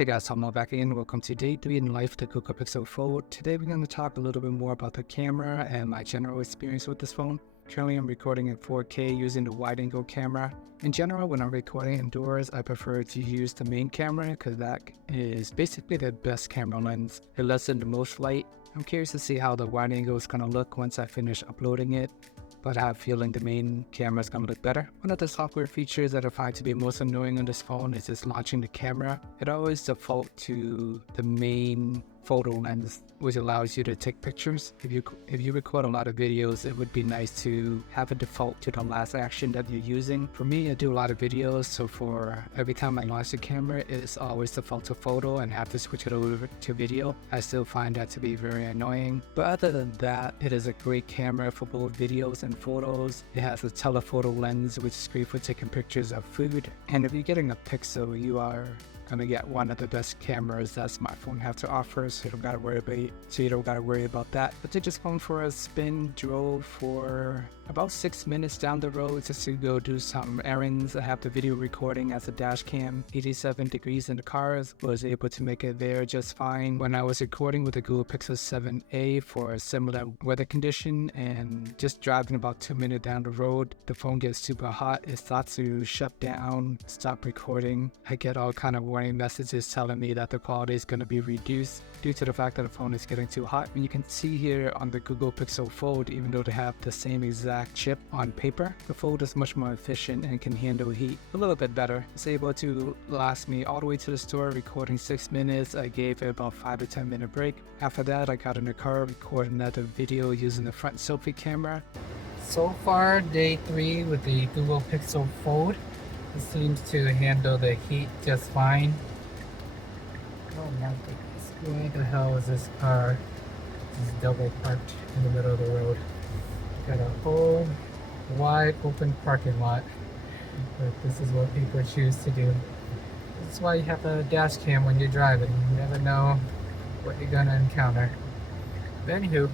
Hey guys, I'm back again. Welcome to day 3 in life, the Google Pixel Fold. Today we're going to talk a little bit more about the camera and my general experience with this phone. Currently I'm recording in 4K using the wide angle camera. In general, when I'm recording indoors, I prefer to use the main camera because that is basically the best camera lens. It lets in the most light. I'm curious to see how the wide angle is going to look once I finish uploading it, but I have a feeling the main camera is going to look better. One of the software features that I find to be most annoying on this phone is just launching the camera. It always defaults to the main photo lens, which allows you to take pictures. If you record a lot of videos, it would be nice to have a default to the last action that you're using. For me, I do a lot of videos, so for every time I launch the camera, it's always default to photo and have to switch it over to video. I still find that to be very annoying. But other than that, it is a great camera for both videos and photos. It has a telephoto lens, which is great for taking pictures of food. And if you're getting a Pixel, you are gonna get one of the best cameras that smartphone have to offer, so you don't gotta worry about that. But took this phone for a spin, drove for about 6 minutes down the road just to go do some errands. I have the video recording as a dash cam. 87 degrees in the cars, was able to make it there just fine. When I was recording with the Google Pixel 7a for a similar weather condition and just driving about 2 minutes down the road, the phone gets super hot. It starts to shut down, stop recording. I get all kind of warning messages telling me that the quality is going to be reduced due to the fact that the phone is getting too hot. And you can see here on the Google Pixel Fold, even though they have the same exact chip on paper, the Fold is much more efficient and can handle heat a little bit better. It's able to last me all the way to the store, recording 6 minutes. I gave it about 5 to 10 minute break. After that, I got in the car, recorded another video using the front selfie camera. So far, day 3 with the Google Pixel Fold. It seems to handle the heat just fine. Oh my goodness, where the hell is this car? This is double parked in the middle of the road. Got a whole wide open parking lot, but this is what people choose to do. That's why you have a dash cam when you're driving. You never know what you're gonna encounter. But anywho,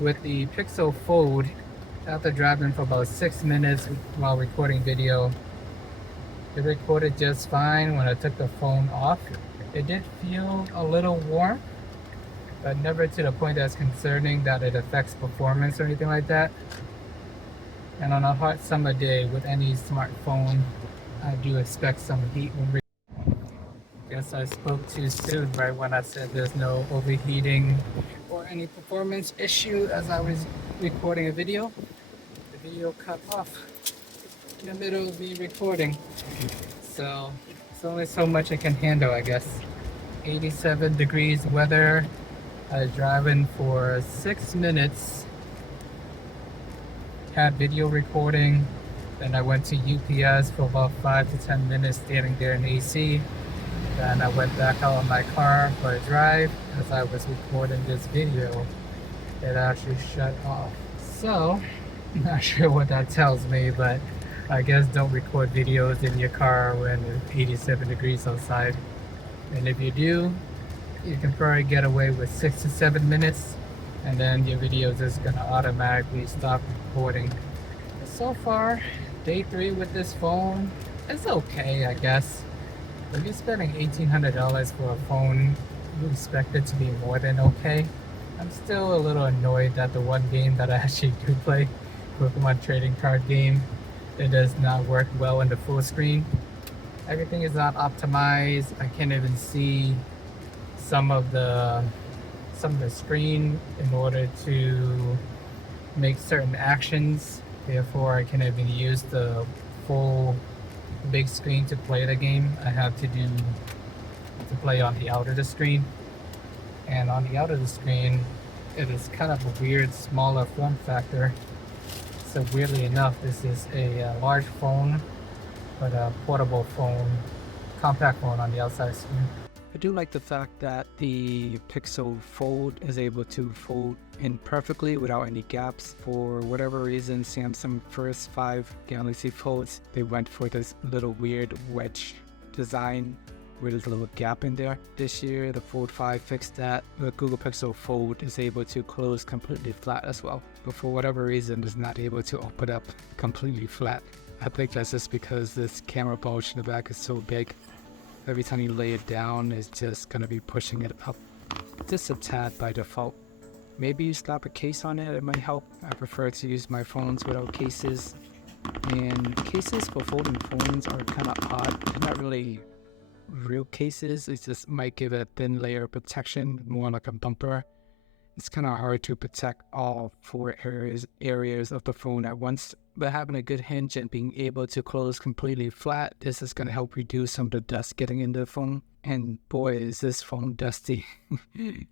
with the Pixel Fold, after driving for about 6 minutes while recording video, it recorded just fine. When I took the phone off, it did feel a little warm, but never to the point that's concerning that it affects performance or anything like that. And on a hot summer day with any smartphone, I do expect some heat when guess I spoke too soon right when I said there's no overheating or any performance issue as I was recording a video. The video cut off in the middle of me recording. So it's only so much I can handle, I guess. 87 degrees weather. I was driving for 6 minutes, had video recording, then I went to UPS for about 5 to 10 minutes standing there in AC. Then I went back out in my car for a drive. As I was recording this video, it actually shut off. So, I'm not sure what that tells me, but I guess don't record videos in your car when it's 87 degrees outside. And if you do, you can probably get away with 6 to 7 minutes, and then your video is just gonna automatically stop recording. But so far, day 3 with this phone is okay, I guess. If you're spending $1,800 for a phone, you expect it to be more than okay. I'm still a little annoyed that the one game that I actually do play, Pokemon trading card game, it does not work well in the full screen. Everything is not optimized. I can't even see some of the screen in order to make certain actions. Therefore, I can't even use the full big screen to play the game. I have to play on the outer of the screen. And on the outer of the screen, it is kind of a weird, smaller form factor. So weirdly enough, this is a large phone, but a portable phone, compact phone on the outside screen. I do like the fact that the Pixel Fold is able to fold in perfectly without any gaps. For whatever reason, Samsung first 5 Galaxy Folds, they went for this little weird wedge design where there's a little gap in there. This year, the Fold 5 fixed that. The Google Pixel Fold is able to close completely flat as well, but for whatever reason, it's not able to open up completely flat. I think that's just because this camera bulge in the back is so big. Every time you lay it down, it's just going to be pushing it up just a tad by default. Maybe you slap a case on it, it might help. I prefer to use my phones without cases. And cases for folding phones are kind of odd. They're not really real cases. It just might give it a thin layer of protection, more like a bumper. It's kind of hard to protect all four areas of the phone at once, but having a good hinge and being able to close completely flat, this is going to help reduce some of the dust getting into the phone. And boy, is this phone dusty.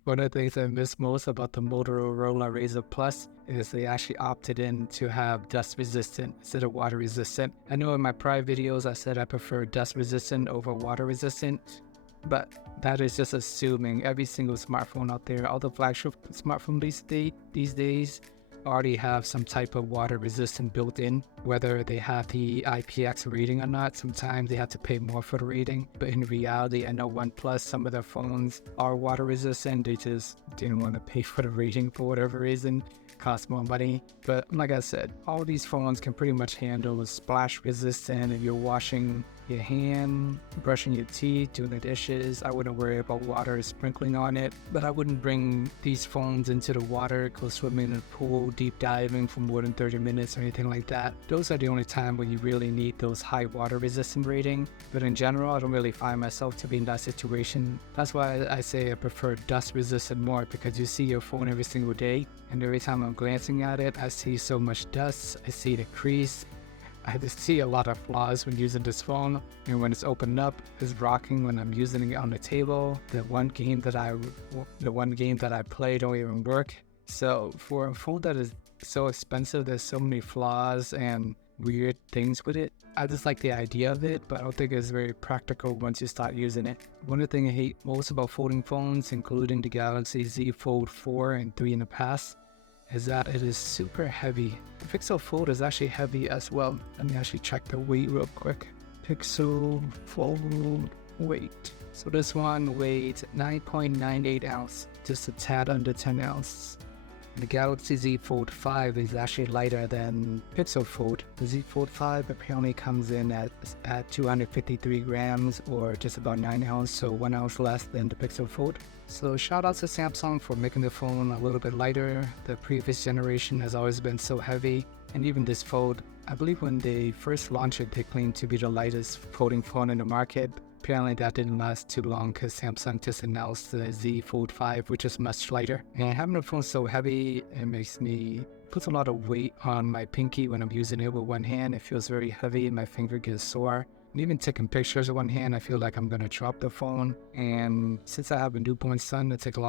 One of the things I miss most about the Motorola Razr Plus is they actually opted in to have dust resistant instead of water resistant. I know in my prior videos I said I prefer dust resistant over water resistant, but that is just assuming every single smartphone out there, all the flagship smartphones these days already have some type of water resistant built in, whether they have the IPX rating or not. Sometimes they have to pay more for the rating, but in reality, I know OnePlus, some of their phones are water resistant. They just didn't want to pay for the rating for whatever reason. It costs more money. But like I said, all these phones can pretty much handle a splash resistant. If you're washing your hand, brushing your teeth, doing the dishes, I wouldn't worry about water sprinkling on it. But I wouldn't bring these phones into the water, go swimming in a pool, deep diving for more than 30 minutes or anything like that. Those are the only time when you really need those high water resistant rating. But in general, I don't really find myself to be in that situation. That's why I say I prefer dust resistant more, because you see your phone every single day, and every time I'm glancing at it, I see so much dust, I see the crease. I just see a lot of flaws when using this phone, and when it's opened up, it's rocking when I'm using it on the table. The one game that I play don't even work. So for a phone that is so expensive, there's so many flaws and weird things with it. I just like the idea of it, but I don't think it's very practical once you start using it. One of the things I hate most about folding phones, including the Galaxy Z Fold 4 and 3 in the past, is that it is super heavy. The Pixel Fold is actually heavy as well. Let me actually check the weight real quick. Pixel Fold weight. So this one weighs 9.98 ounce, just a tad under 10 ounce. The Galaxy Z Fold 5 is actually lighter than Pixel Fold. The Z Fold 5 apparently comes in at 253 grams, or just about 9 ounce, so 1 ounce less than the Pixel Fold. So shout out to Samsung for making the phone a little bit lighter. The previous generation has always been so heavy, and even this Fold, I believe when they first launched it, they claimed to be the lightest folding phone in the market. Apparently that didn't last too long because Samsung just announced the Z Fold 5, which is much lighter. And having a phone so heavy, it puts a lot of weight on my pinky when I'm using it with one hand. It feels very heavy and my finger gets sore. And even taking pictures with one hand, I feel like I'm gonna drop the phone. And since I have a newborn son, I take a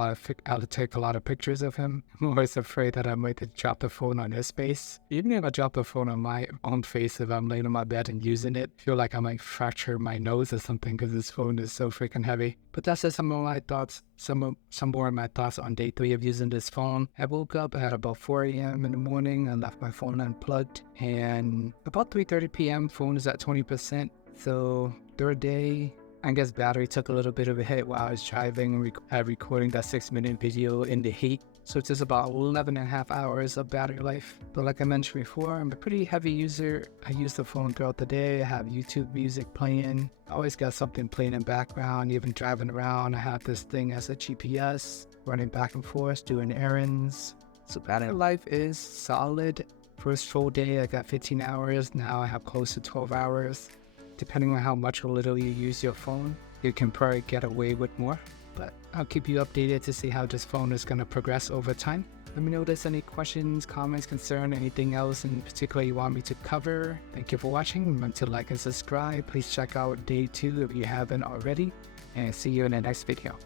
lot of pictures of him. I'm always afraid that I might drop the phone on his face. Even if I drop the phone on my own face, if I'm laying on my bed and using it, I feel like I might fracture my nose or something because this phone is so freaking heavy. But that's just some of my thoughts, some more of my thoughts on day 3 of using this phone. I woke up at about 4 a.m. in the morning and left my phone unplugged. And about 3:30 p.m., phone is at 20%. So third day, I guess battery took a little bit of a hit while I was driving, recording that 6-minute video in the heat. So it's just about 11.5 hours of battery life. But like I mentioned before, I'm a pretty heavy user. I use the phone throughout the day. I have YouTube music playing. I always got something playing in background, even driving around. I have this thing as a GPS, running back and forth, doing errands. So battery life is solid. First full day, I got 15 hours. Now I have close to 12 hours. Depending on how much or little you use your phone, you can probably get away with more. But I'll keep you updated to see how this phone is going to progress over time. Let me know if there's any questions, comments, concern, anything else in particular you want me to cover. Thank you for watching. Remember to like and subscribe. Please check out day 2 if you haven't already. And see you in the next video.